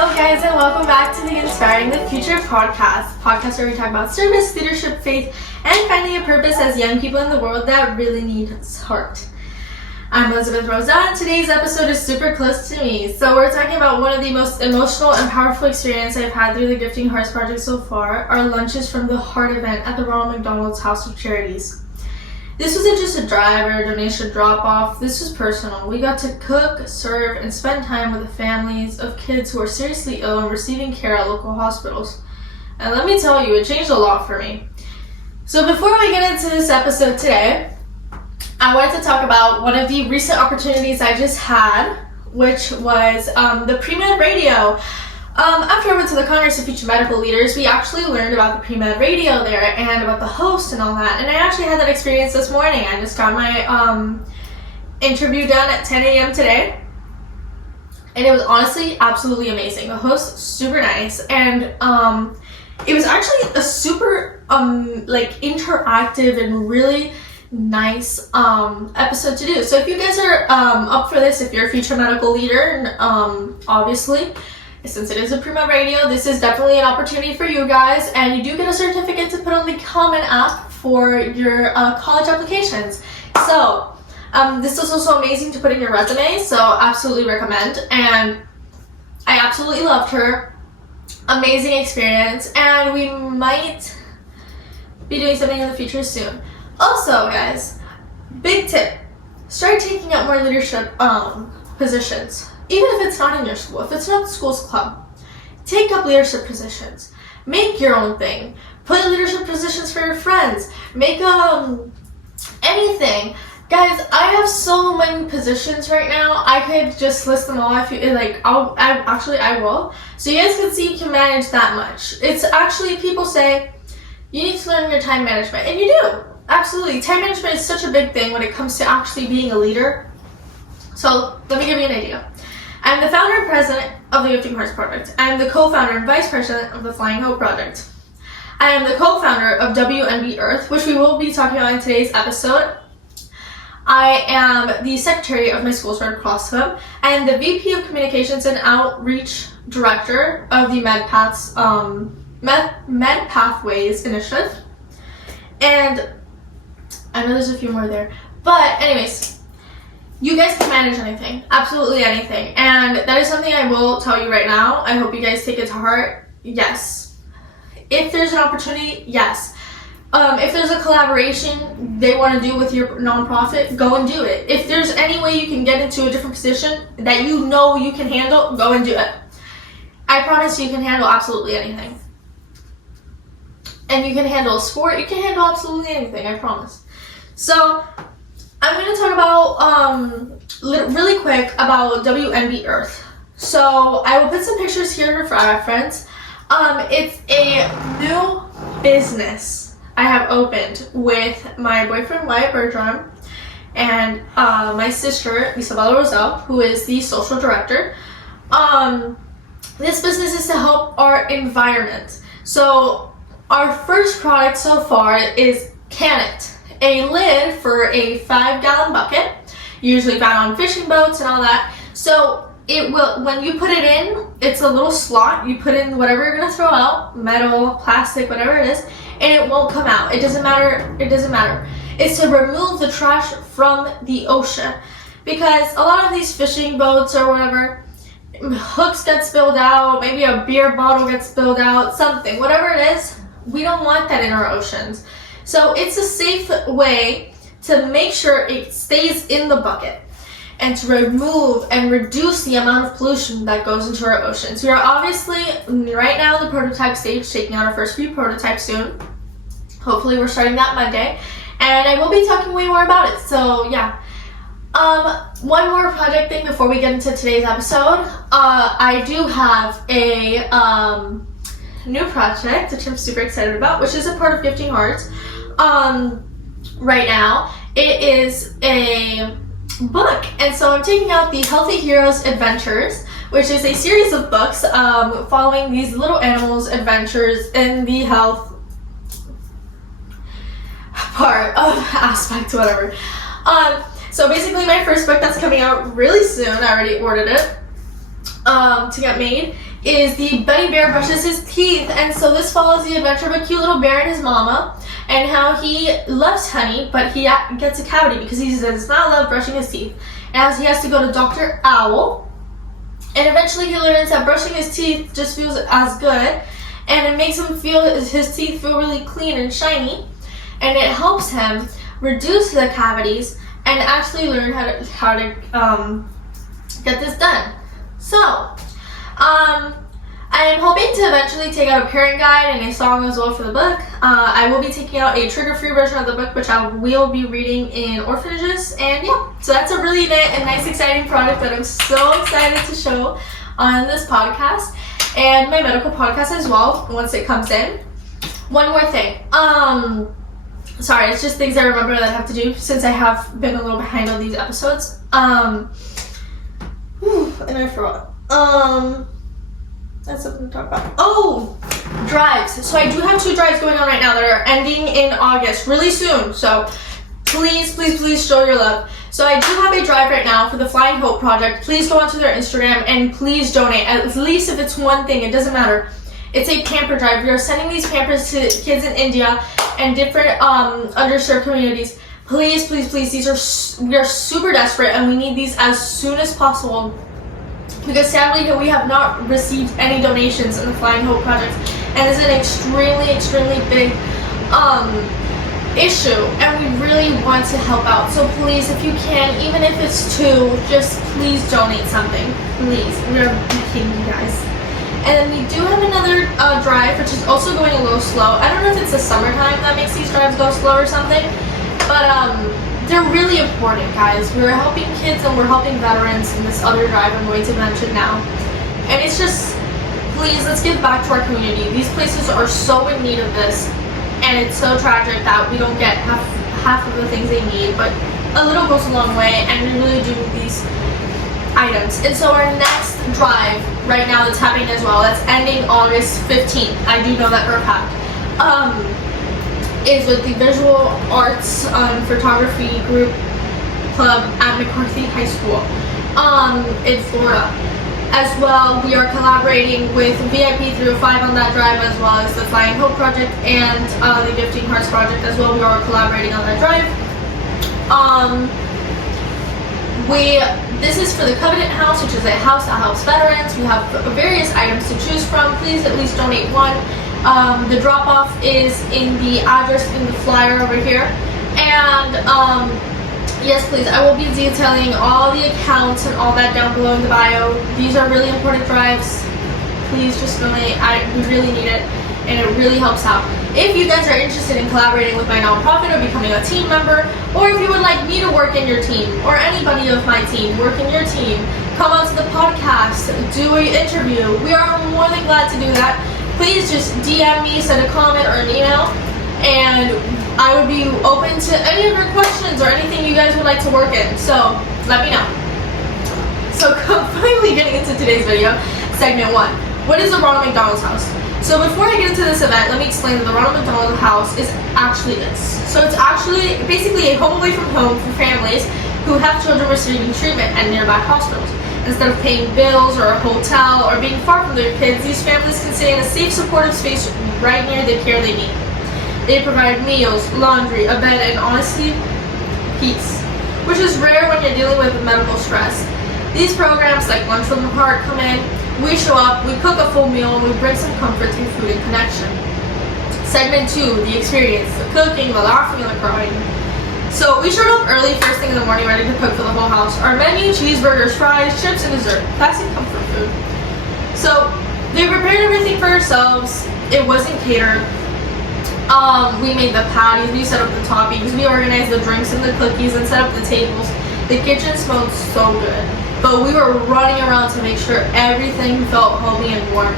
Hello guys, and welcome back to the Inspiring the Future podcast where we talk about service, leadership, faith, and finding a purpose as young people in the world that really need heart. I'm Elizabeth Rosell, and today's episode is super close to me. So we're talking about one of the most emotional and powerful experiences I've had through the Gifting Hearts Project so far, our lunches from the Heart event at the Ronald McDonald House Charities. This wasn't just a drive or a donation drop-off. This was personal. We got to cook, serve, and spend time with the families of kids who are seriously ill and receiving care at local hospitals. And let me tell you, it changed a lot for me. So before we get into this episode today, I wanted to talk about one of the recent opportunities I just had, which was the pre-med radio. After I went to the Congress of Future Medical Leaders, we actually learned about the pre-med radio there and about the host and all that. And I actually had that experience this morning. I just got my interview done at 10 a.m. today. And it was honestly absolutely amazing. The host, super nice. And it was actually a super interactive and really nice episode to do. So if you guys are up for this, if you're a future medical leader, obviously, since it is a pre-med radio, this is definitely an opportunity for you guys, and you do get a certificate to put on the Common App for your college applications. So this is also amazing to put in your resume, so absolutely recommend. And I absolutely loved her. Amazing experience, and we might be doing something in the future soon. Also, guys, big tip, start taking up more leadership positions. Even if it's not in your school, if it's not the school's club, take up leadership positions. Make your own thing. Put leadership positions for your friends. Make anything. Guys, I have so many positions right now. I could just list them all if you like. I will. So you guys can see you can manage that much. It's actually, people say you need to learn your time management, and you do. Absolutely. Time management is such a big thing when it comes to actually being a leader. So let me give you an idea. I'm the founder and president of the Gifting Hearts Project. I am the co-founder and vice president of the Flying Hope Project. I am the co-founder of WNB Earth, which we will be talking about in today's episode. I am the secretary of my school's Red Cross Club. I am the VP of Communications and Outreach Director of the Med Pathways Initiative. And I know there's a few more there. But anyways, you guys can manage anything, absolutely anything, and that is something I will tell you right now. I hope you guys take it to heart. Yes. If there's an opportunity, yes. If there's a collaboration they want to do with your nonprofit, go and do it. If there's any way you can get into a different position that you know you can handle, go and do it. I promise you can handle absolutely anything. And you can handle a sport, you can handle absolutely anything, I promise. So I'm going to talk about, really quick, about WNB Earth. So I will put some pictures here for reference. It's a new business I have opened with my boyfriend, Wyatt Bertram, and my sister, Elizabeth Rosell, who is the social director. This business is to help our environment. So our first product so far is Can It, a lid for a 5-gallon bucket, usually found on fishing boats and all that. So it will, when you put it in, it's a little slot. You put in whatever you're gonna throw out, metal, plastic, whatever it is, and it won't come out. It doesn't matter. It doesn't matter. It's to remove the trash from the ocean, because a lot of these fishing boats or whatever, hooks get spilled out, maybe a beer bottle gets spilled out, something, whatever it is, we don't want that in our oceans. So it's a safe way to make sure it stays in the bucket and to remove and reduce the amount of pollution that goes into our oceans. We are obviously right now in the prototype stage, taking out our first few prototypes soon. Hopefully we're starting that Monday, and I will be talking way more about it. So yeah. One more project thing before we get into today's episode. I do have a new project which I'm super excited about, which is a part of Gifting Hearts. Right now, it is a book, and so I'm taking out the Healthy Heroes Adventures, which is a series of books following these little animals' adventures in the health part of aspect, whatever. So basically my first book that's coming out really soon, I already ordered it to get made, is the Bunny Bear brushes his teeth. And so this follows the adventure of a cute little bear and his mama, and how he loves honey, but he gets a cavity because he does not love brushing his teeth. As he has to go to Dr. Owl, and eventually he learns that brushing his teeth just feels as good, and it makes him feel his teeth feel really clean and shiny, and it helps him reduce the cavities and actually learn how to get this done. So, I am hoping to eventually take out a parent guide and a song as well for the book. I will be taking out a trigger-free version of the book, which I will be reading in orphanages. And yeah, so that's a really nice, exciting project that I'm so excited to show on this podcast and my medical podcast as well once it comes in. One more thing. Sorry, it's just things I remember that I have to do since I have been a little behind on these episodes. And I forgot. That's something to talk about. Oh, drives. So I do have 2 drives going on right now that are ending in August, really soon. So please, please, please show your love. So I do have a drive right now for the Flying Hope Project. Please go onto their Instagram and please donate. At least if it's one thing, it doesn't matter. It's a pamper drive. We are sending these pampers to kids in India and different underserved communities. Please, please, please. We are super desperate and we need these as soon as possible. Because sadly, we have not received any donations in the Flying Hope Project, and it's an extremely, extremely big issue, and we really want to help out. So please, if you can, even if it's 2, just please donate something. Please, we are begging you guys. And then we do have another drive, which is also going a little slow. I don't know if it's the summertime that makes these drives go slow or something, but they're really important, guys. We're helping kids and we're helping veterans in this other drive I'm going to mention now. And it's just, please, let's give back to our community. These places are so in need of this, and it's so tragic that we don't get half of the things they need, but a little goes a long way, and we really do need these items. And so our next drive right now that's happening as well, that's ending August 15th. I do know that for a fact. Is with the Visual Arts Photography Group Club at McCarthy High School in Florida. As well, we are collaborating with VIP 305 on that drive, as well as the Flying Hope Project and the Gifting Hearts Project as well. We are collaborating on that drive. This is for the Covenant House, which is a house that helps veterans. We have various items to choose from. Please at least donate one. The drop-off is in the address in the flyer over here. And yes, please, I will be detailing all the accounts and all that down below in the bio. These are really important drives. Please just donate. We really need it, and it really helps out. If you guys are interested in collaborating with my nonprofit or becoming a team member, or if you would like me to work in your team, or anybody of my team work in your team, come onto the podcast, do an interview. We are more than glad to do that. Please just DM me, send a comment or an email, and I would be open to any of your questions or anything you guys would like to work in. So let me know. So finally getting into today's video, segment 1. What is the Ronald McDonald House? So before I get into this event, let me explain that the Ronald McDonald House is actually this. So it's actually basically a home away from home for families who have children receiving treatment at nearby hospitals. Instead of paying bills or a hotel or being far from their kids, these families can stay in a safe, supportive space right near the care they need. They provide meals, laundry, a bed, and honestly, peace, which is rare when you're dealing with medical stress. These programs like Lunch from the Heart come in, we show up, we cook a full meal, and we bring some comfort through food and connection. Segment 2, the experience, the cooking, the laughing, and the crying. So we showed up early, first thing in the morning, ready to cook for the whole house. Our menu, cheeseburgers, fries, chips, and dessert. Classic comfort food. So they prepared everything for ourselves. It wasn't catered. We made the patties, we set up the toppings, we organized the drinks and the cookies and set up the tables. The kitchen smelled so good, but we were running around to make sure everything felt homey and warm.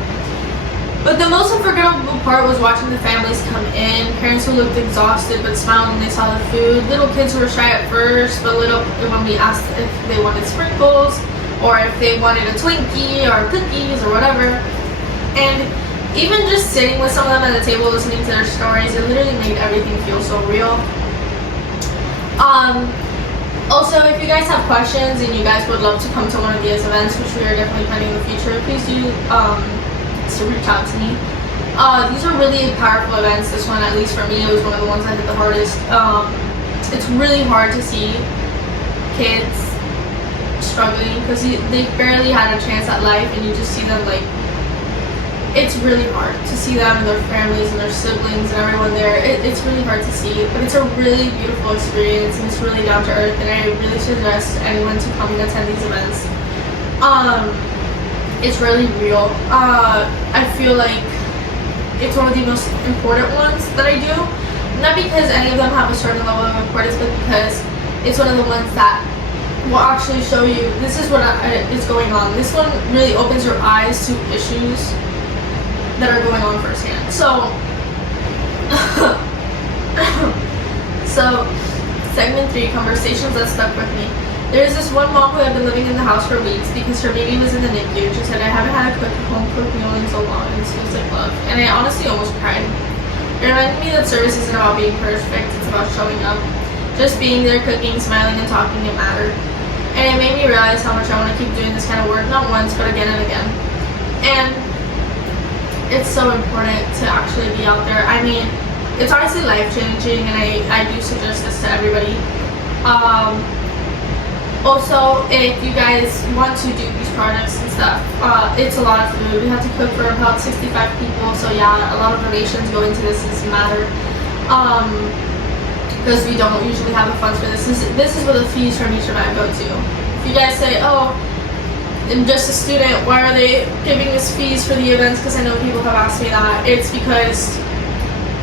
But the most unforgettable part was watching the families come in, parents who looked exhausted but smiled when they saw the food, little kids who were shy at first, but when we asked if they wanted sprinkles, or if they wanted a Twinkie, or cookies, or whatever. And even just sitting with some of them at the table listening to their stories, it literally made everything feel so real. Also, if you guys have questions and you guys would love to come to one of these events, which we are definitely planning in the future, please do to reach out to me. These are really powerful events. This one, at least for me, it was one of the ones I hit the hardest. It's really hard to see kids struggling because they barely had a chance at life, and you just see them like, it's really hard to see them and their families and their siblings and everyone there. It's really hard to see, but it's a really beautiful experience, and it's really down to earth, and I really suggest anyone to come and attend these events. It's really real. I feel like it's one of the most important ones that I do, not because any of them have a certain level of importance, but because it's one of the ones that will actually show you this is what is going on. This one really opens your eyes to issues that are going on firsthand. So segment 3, conversations that stuck with me. There's this one mom who had been living in the house for weeks because her baby was in the NICU. She said, I haven't had a home-cooked meal in so long, and it feels like love. And I honestly almost cried. It reminded me that service isn't about being perfect, it's about showing up. Just being there, cooking, smiling, and talking, it mattered. And it made me realize how much I want to keep doing this kind of work, not once, but again and again. And it's so important to actually be out there. I mean, it's honestly life-changing, and I do suggest this to everybody. Also, if you guys want to do these projects and stuff, it's a lot of food. We have to cook for about 65 people, so yeah, a lot of donations go into this. This matter. Because we don't usually have the funds for this. This is where the fees from each event go to. If you guys say, oh, I'm just a student, why are they giving us fees for the events? Because I know people have asked me that. It's because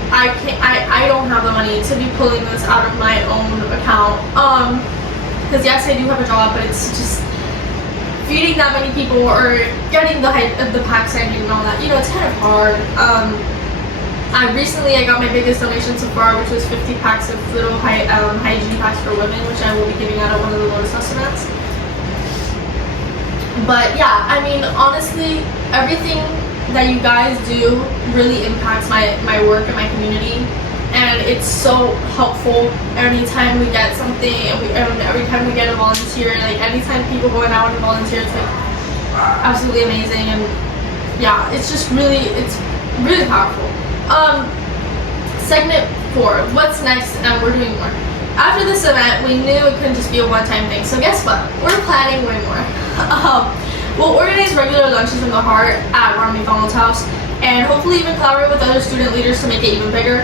I don't have the money to be pulling this out of my own account. Because yes, I do have a job, but it's just feeding that many people or getting the packs I need and all that. You know, it's kind of hard. Recently I got my biggest donation so far, which was 50 packs of little hygiene packs for women, which I will be giving out at one of the Lotus House events. But yeah, I mean, honestly, everything that you guys do really impacts my work and my community, and it's so helpful anytime we get something, and every time we get a volunteer, like anytime people go out and volunteer, it's like absolutely amazing. And yeah, it's really powerful. Segment 4, what's next, and we're doing more. After this event, we knew it couldn't just be a one-time thing, so guess what? We're planning way more. We'll organize regular lunches from the heart at Ronald McDonald House, and hopefully even collaborate with other student leaders to make it even bigger.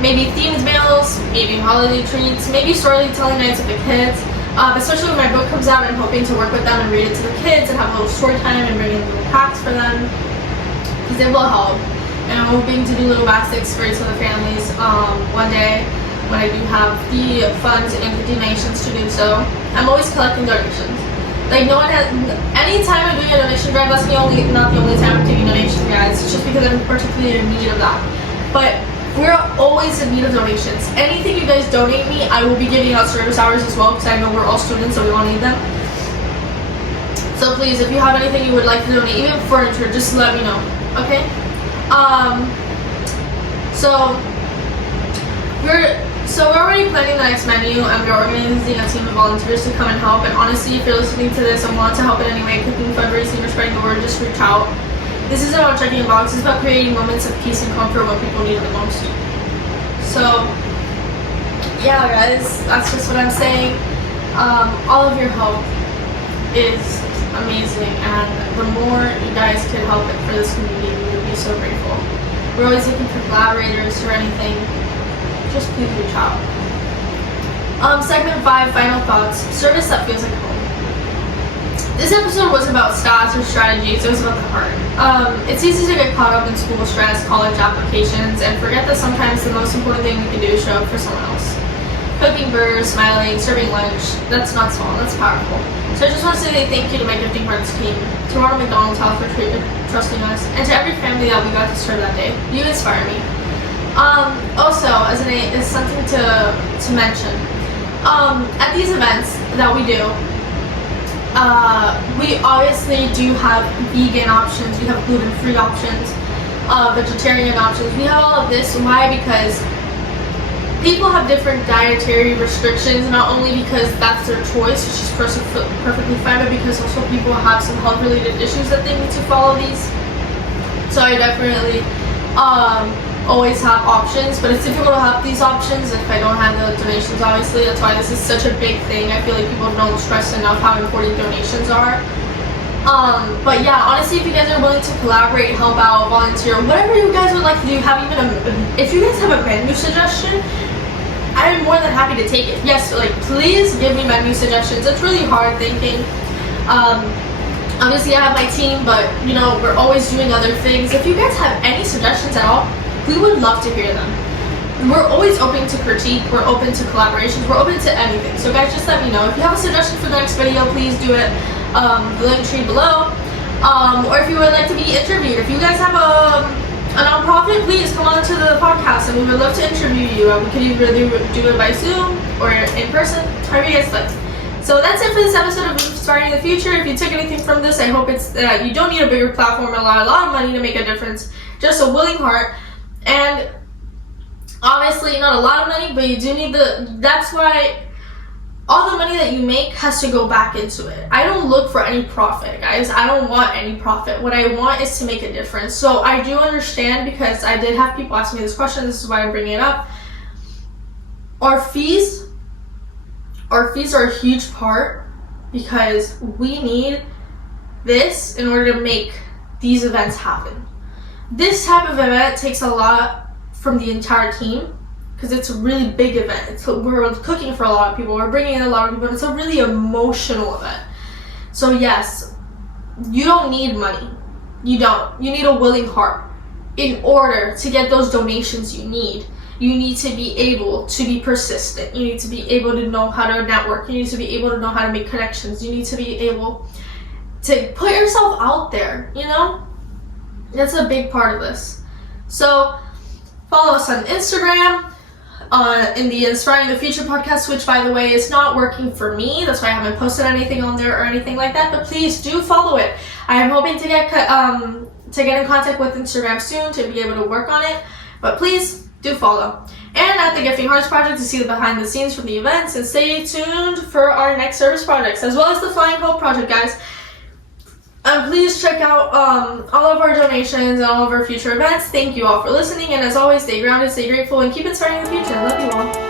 Maybe themed meals, maybe holiday treats, maybe storytelling nights with the kids. Especially when my book comes out, I'm hoping to work with them and read it to the kids and have a little story time and bring in little packs for them, because it will help. And I'm hoping to do little baskets for each of the families one day when I do have the funds and the donations to do so. I'm always collecting donations. Like, no one has, anytime I'm doing a donation drive, that's not the only time I'm taking donations, guys. It's just because I'm particularly in need of that. But we're always in need of donations. Anything you guys donate me, I will be giving out service hours as well, because I know we're all students, so we all need them. So please, if you have anything you would like to donate, even furniture, just let me know, okay? So we're already planning the next menu, and we're organizing a team of volunteers to come and help. And honestly, if you're listening to this and want to help in any way, cooking, fundraising, or spreading the word, just reach out. This isn't about checking a box, it's about creating moments of peace and comfort when people need it the most. So yeah, guys, that's just what I'm saying. All of your help is amazing, and the more you guys could help it for this community, we would be so grateful. We're always looking for collaborators or anything. Just please reach out. Segment 5, final thoughts. Service that feels like home. This episode wasn't about stats or strategies, it was about the heart. It's easy to get caught up in school stress, college applications, and forget that sometimes the most important thing we can do is show up for someone else. Cooking burgers, smiling, serving lunch, that's not small, that's powerful. So I just want to say thank you to my Gifting Hearts team, to Ronald McDonald House for trusting us, and to every family that we got to serve that day. You inspire me. Also, as something to mention, at these events that we do, we obviously do have vegan options, we have gluten-free options, vegetarian options. We have all of this. Why? Because people have different dietary restrictions, not only because that's their choice, which is perfectly fine, but because also people have some health related issues that they need to follow these. So I definitely always have options, but it's difficult to have these options if I don't have the donations, obviously. That's why this is such a big thing. I feel like people don't stress enough how important donations are. But yeah, honestly, if you guys are willing to collaborate, help out, volunteer, whatever you guys would like to do, if you guys have a menu suggestion, I'm more than happy to take it. Yes, like, please give me menu suggestions. It's really hard thinking. Obviously I have my team, but you know, we're always doing other things. If you guys have any suggestions at all, we would love to hear them. We're always open to critique, we're open to collaborations, we're open to anything. So guys, just let me know. If you have a suggestion for the next video, please do it. The link tree below. Or if you would like to be interviewed. If you guys have a nonprofit, please come on to the podcast and we would love to interview you. We could either do it by Zoom or in person, however you guys like. So that's it for this episode of Inspiring the Future. If you took anything from this, I hope it's that you don't need a bigger platform and a lot of money to make a difference. Just a willing heart. And obviously not a lot of money, but you do need that's why all the money that you make has to go back into it. I don't look for any profit, guys. I don't want any profit. What I want is to make a difference. So I do understand, because I did have people ask me this question. This is why I'm bringing it up. Our fees are a huge part, because we need this in order to make these events happen. This type of event takes a lot from the entire team, because it's a really big event. We're cooking for a lot of people, we're bringing in a lot of people, it's a really emotional event. So yes, you don't need money. You don't. You need a willing heart. In order to get those donations you need to be able to be persistent. You need to be able to know how to network. You need to be able to know how to make connections. You need to be able to put yourself out there, you know? That's a big part of this. So follow us on Instagram, in the Inspiring the Future podcast, which by the way is not working for me. That's why I haven't posted anything on there or anything like that, but please do follow it. I am hoping to get in contact with Instagram soon to be able to work on it, but please do follow. And at the Gifting Hearts Project to see the behind the scenes from the events, and stay tuned for our next service projects, as well as the Flying Hope Project, guys. Please check out all of our donations and all of our future events. Thank you all for listening, and as always, stay grounded, stay grateful, and keep inspiring the future. I love you all.